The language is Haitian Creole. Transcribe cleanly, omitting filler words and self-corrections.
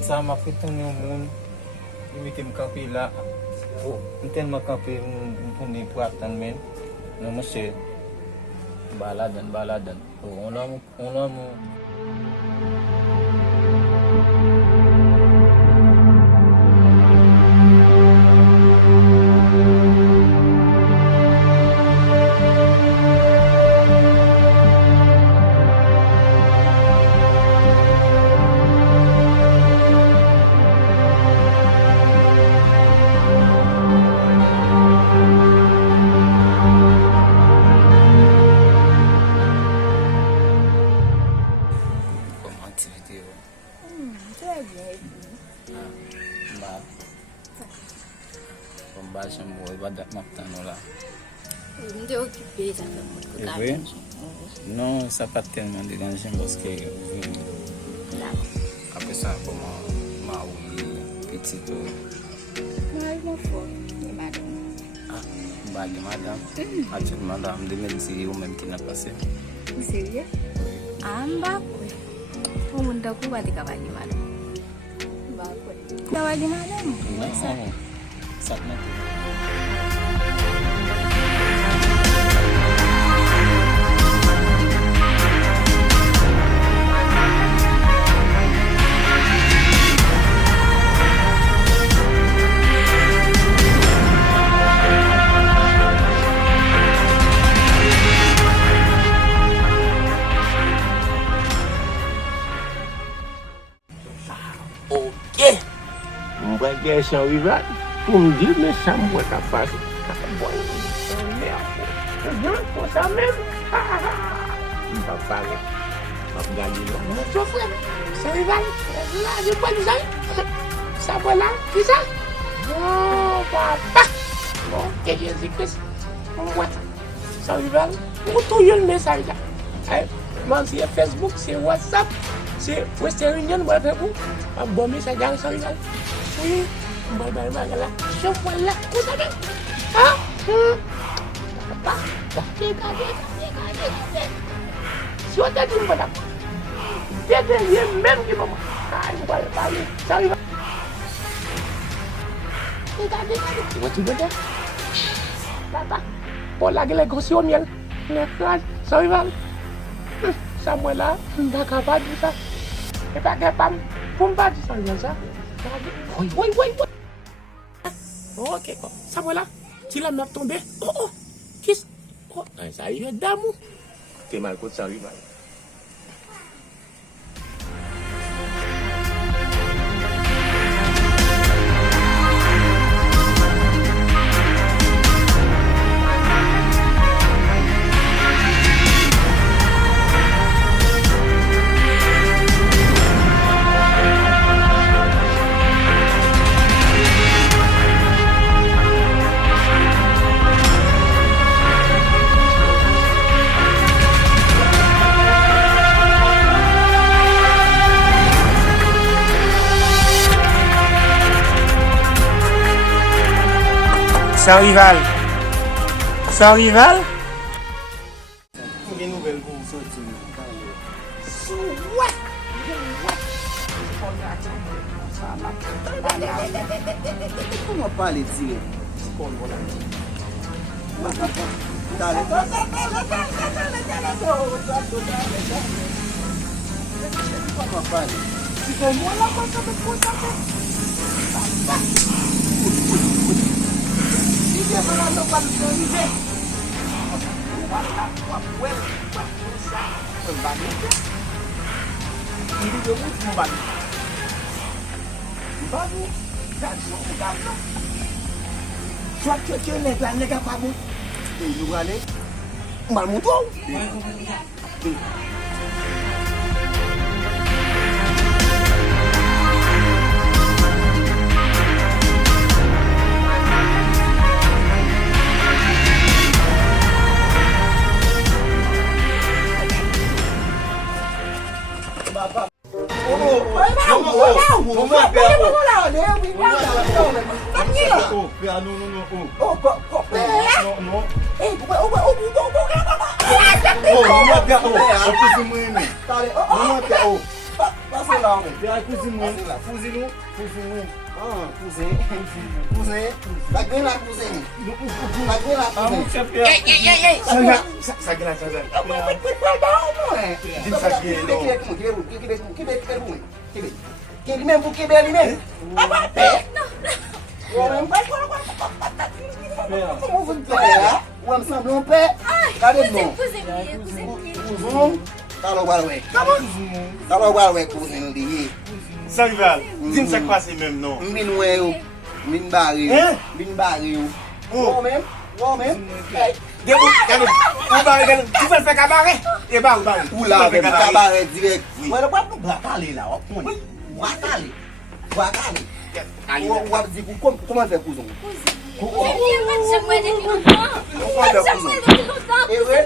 sama kita ngomong bikin kapila enten makapi pundi buatan men no masih baladan ulamu pembahasan buat badak maktan olah. Hindi occupé sa kamot ko Ibu, no sapatin man dengan siyang boske. Apa sa ko mau pizza Mahal mo po. Di madam. bagi madam. Acun madam dengan si umem kinapase. Serious? Amba ko. Pumunta ko ba di ka bagi madam? Bakit? Tawagi madam. Sak na. Okey. Bagi saya rival, pun dia ne sambut apa sih? Kata boy. Ni aku. Jangan kau samem. Bapa ni. Bapa gali lah. Cukup. Saya rival. Lah jumpa di saya. Siapa lah? Kisah. Oh, papa. Okey, dia zikus. Buat. Saya rival. Untuk yun mesaj. Masih Facebook, si WhatsApp. C'est Western Union, voilà, vous. Un bon message, ça arrive. Oui, voilà. Je vois là, vous savez. Ah, papa, regardez. Si on t'a dit, madame, derrière même qui maman. Ah, voilà, ça arrive. Regardez. Tu vois tout bien? Papa, pour la gueule, grosse au miel. Ça arrive. Sama là, dah kabar juga. Kita kepam, pumpa di sana saja. Woi. Okey kok. Sama là, sila nak tomber. Oh, kiss. Oh, saya damu. Kemal ko sa rival. Sans rival. Les nouvelles pour sortir. Souhait. Comment parler de Comment parler? Si comme moi là, quand ça me pose ça. Dia malah lepas dari dia. Ini dia pun membantu. Baru dan sudah. Suatu cene plan lega pamu. Itu gale. Mal mutu. Pase la men. Ya cousin moi. Pase la. Fouzi nou. Cousin moi. Ah, cousin. Cousin. La gwen la cousin. La gwen la Ah mon cousin. chef. Sa gila, sa gila. Kili men pou kebe li men. Ou am semblon pe. Kade non. Kouzon. Talo walwe. Talo walwe kouzon li. Sa rival, din sa kwasi menm non. Min we yo. Min bari yo. Min bari yo. Ou men. Ou men. Debo, gano, ou bari gano, tu fè fè kabare? E ba ou bari? Ou la ven kabare direct. Wè la wap nou brakale la wap poni. Brakale. Brakale. Ou wap di kou koman fè kouzon? Viens, moi, depuis longtemps. Moi, depuis longtemps. E we?